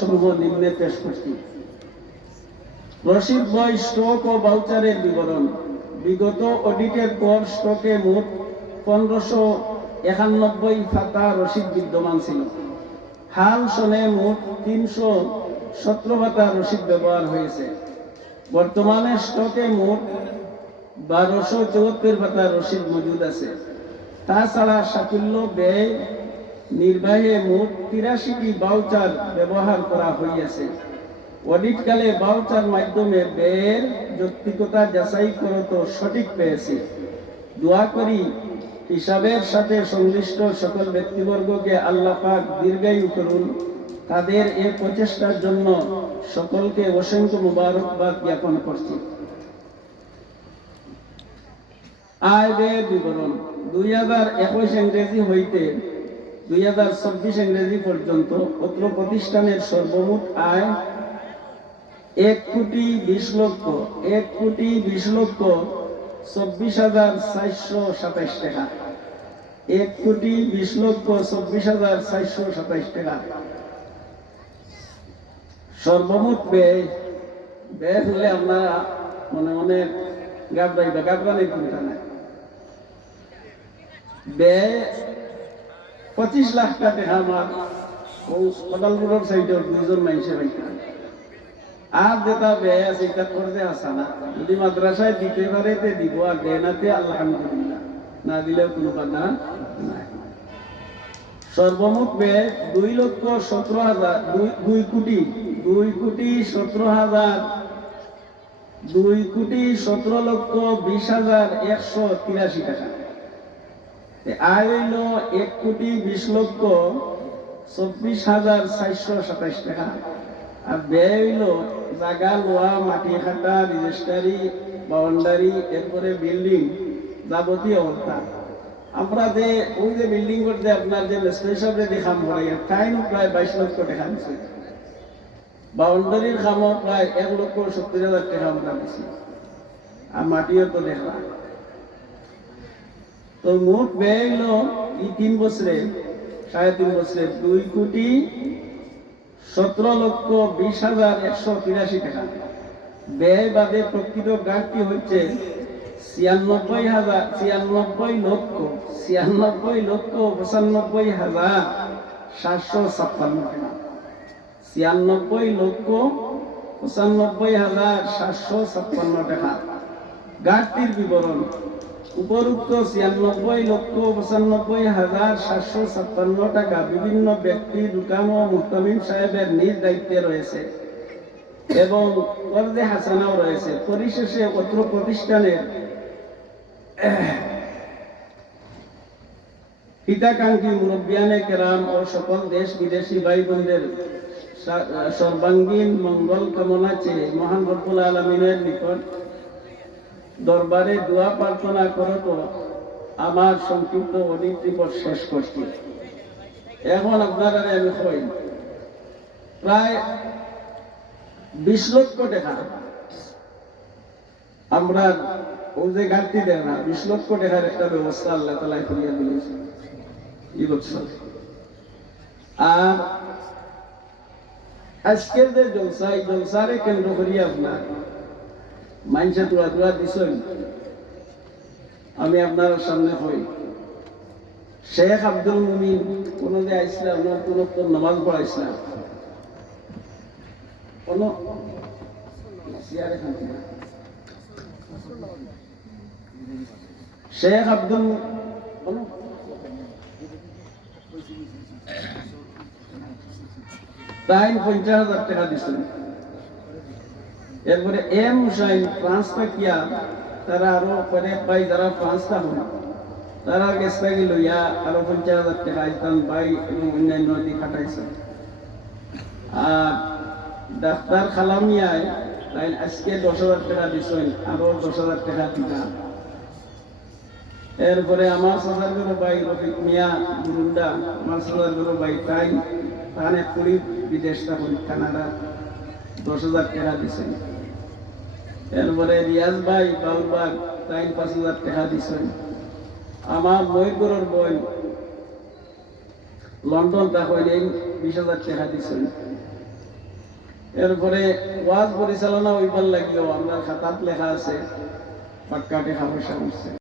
সমূহ নিম্নে পেশ করছি। রশিদ বই স্টক ও বাউচারের বিবরণ। বিগত অডিটের পর স্টকে মোট পনেরোশো একানব্বই ফাতা রসিদ বিদ্যমান ছিল। হাল সনে মোট তিনশো সতেরো পাতা রসিদ ব্যবহার হয়েছে। বর্তমানে স্টকে মোট বারোশো চুয়াত্তর পাতা রসিদ মজুদ আছে। তাছাড়া সাফল্য ব্যয় নির্বাহে মোট তিরাশিটি বাউচার ব্যবহার করা হইয়াছে। অডিটকালে বাউচার মাধ্যমে ব্যয়ের যৌক্তিকতা যাচাই করত সঠিক পেয়েছি। দোয়া করি হিসাবের সাথে সংশ্লিষ্ট সকল ব্যক্তিবর্গকে আল্লাহ পাক দীর্ঘায়ু করুন। তাদের এ প্রচেষ্টার জন্য সকলকে অসংখ্য মুবারকবাদ জ্ঞাপন করছি। আয় ব্যয় বিবরণ। দুই হাজার একুশ ইংরেজি হইতে দুই হাজার চব্বিশ ইংরেজি পর্যন্ত অত্র প্রতিষ্ঠানের সর্বমোট আয় এক কোটি বিশ লক্ষ, এক কোটি বিশ লক্ষ চব্বিশ হাজার চারশো সাতাইশ টাকা। এক কোটি বিশ লক্ষ চব্বিশ হাজার চারশো সাতাইশ টাকা। সর্বমোট ব্যয় ব্যয় হলে আপনারা মনে মনে গাবড়াইবে গাবড়ানোর চিন্তা নাই। ব্যয় পঁচিশ লাখ টাকা দেখা আমার কদালপুরের সাইডের দুইজন মানুষের আর যেটা ব্যয় আছে, এটা করতে আসা না, যদি মাদ্রাসায় দিতে পারে তে দিব, আর দেয় না তে আলহামদুলিল্লাহ। না দিলেও কোনো কথা নাই। সর্বমোট ব্যয় দুই লক্ষ সতেরো হাজার দুই কোটি দুই কোটি সতেরো হাজার, দুই কোটি সতেরো লক্ষ বিশ হাজার একশো তিরাশি টাকা। আয় হইল এক কোটি বিশ লক্ষ চব্বিশ হাজার চারশো সাতাইশ টাকা। আর ব্যয় জাগা লোয়া মাটি, খাটা রেজিস্ট্রারি বাউন্ডারি, এরপরে বিল্ডিং যাবতীয় অবস্থা। আমরা যে ওই যে বিল্ডিং করতে আপনার যে লেস্টারি সাহেবরে দেখাম পড়াই তাইনো প্রায় বাইশ লক্ষ টাকা দিচ্ছে বাউন্ডারির কামও প্রায় এক লক্ষ সত্তর হাজার টাকা আমরা দিছি। আর মাটিও তো দেখলাম। তো মোট ব্যয় হলো এই তিন বছরে, সাড়ে তিন বছরে দুই কোটি সতেরো লক্ষ বিশ হাজার একশো তিরাশি টাকা। ব্যয় বাদে প্রকৃত ঘাটতি হচ্ছে ছিয়ানব্বই হাজার, ছিয়ানব্বই লক্ষ ছিয়ানব্বই লক্ষ পঁচানব্বই হাজার সাতশো ছাপ্পান্ন টাকা। ছিয়ানব্বই লক্ষ পঁচানব্বই হাজার সাতশো ছাপ্পান্ন টাকা। ঘাটতির বিবরণ উপরুক্ত ছিয়ানব্বই লক্ষ পঁচানব্বই হাজার সাতশো ছাপ্পান্ন টাকা বিভিন্ন ব্যক্তি, দোকান ও মুহতামিম সাহেবের নিজ দায়িত্বে রয়েছে এবং কর্দে হাসানাও রয়েছে। পরিশেষে অত্র প্রতিষ্ঠানের হিতাকাঙ্ক্ষী মুরব্বিয়ানে কেরাম ও সকল দেশ বিদেশি ভাই বোনদের সর্বাঙ্গীন মঙ্গল কামনা চেয়ে মহান রব্বুল আলমিনের নিকট দরবারে দোয়া প্রার্থনা করত আমার সংক্ষিপ্ত অডিট রিপোর্ট শেষ করছি। এখন আপনারা আমি কই প্রায় বিশ লক্ষ টাকা। আমরা ও যে ঘাটতি দেয় না, বিশ লক্ষ টাকার একটা ব্যবস্থা আল্লাহ তালা করিয়া দিয়েছে এই বছর। আর আজকের যে জলসা এই জলসারে কেন্দ্র করি আপনার মাইনসে তোলা তোলা দিছেন। আমি আপনার সামনে হই। শেখ আব্দুল মুমিন কোনো যে আইসলাম ওনার কোন নামাজ পড়াইছিলাম কোন শেখ আব্দুল তাই পঞ্চাশ হাজার টাকা দিচ্ছেন এরপরে এম হুসাইন, ফ্রান্সটা কিয়া? তারা আরও পরে পাই যারা ফ্রান্সটা হন, তারা গেছটা গেল ইয়া আরও পঞ্চাশ হাজার টাকা আইতান বাই এবং অন্যান্য দিক খাটাইছে। আর ডাক্তার খালামিয়ায় তাই আজকে দশ হাজার টাকা দিছেন, আরও দশ হাজার টাকা দিতা এরপরে আমার সাজারগুলো ভাই রফিক মিয়া গুরুন্ডা আমার সাজারগুলো ভাই তাই তাহলে কুড়ি বিদেশ তখন কানাডা, দশ হাজার টাকা দিছেন। এরপরে রিয়াজ ভাই বালবাগ তাই পাঁচ হাজার টাকা দিছেন। আমার মহিপুরের বই লন্ডন তা বিশ হাজার টাকা দিছেন। এরপরে ওয়াজ পরিচালনা ওইবার লাগিও আমরা খাতাত লেখা আছে, পাক্কা টেকা পয়সা করছে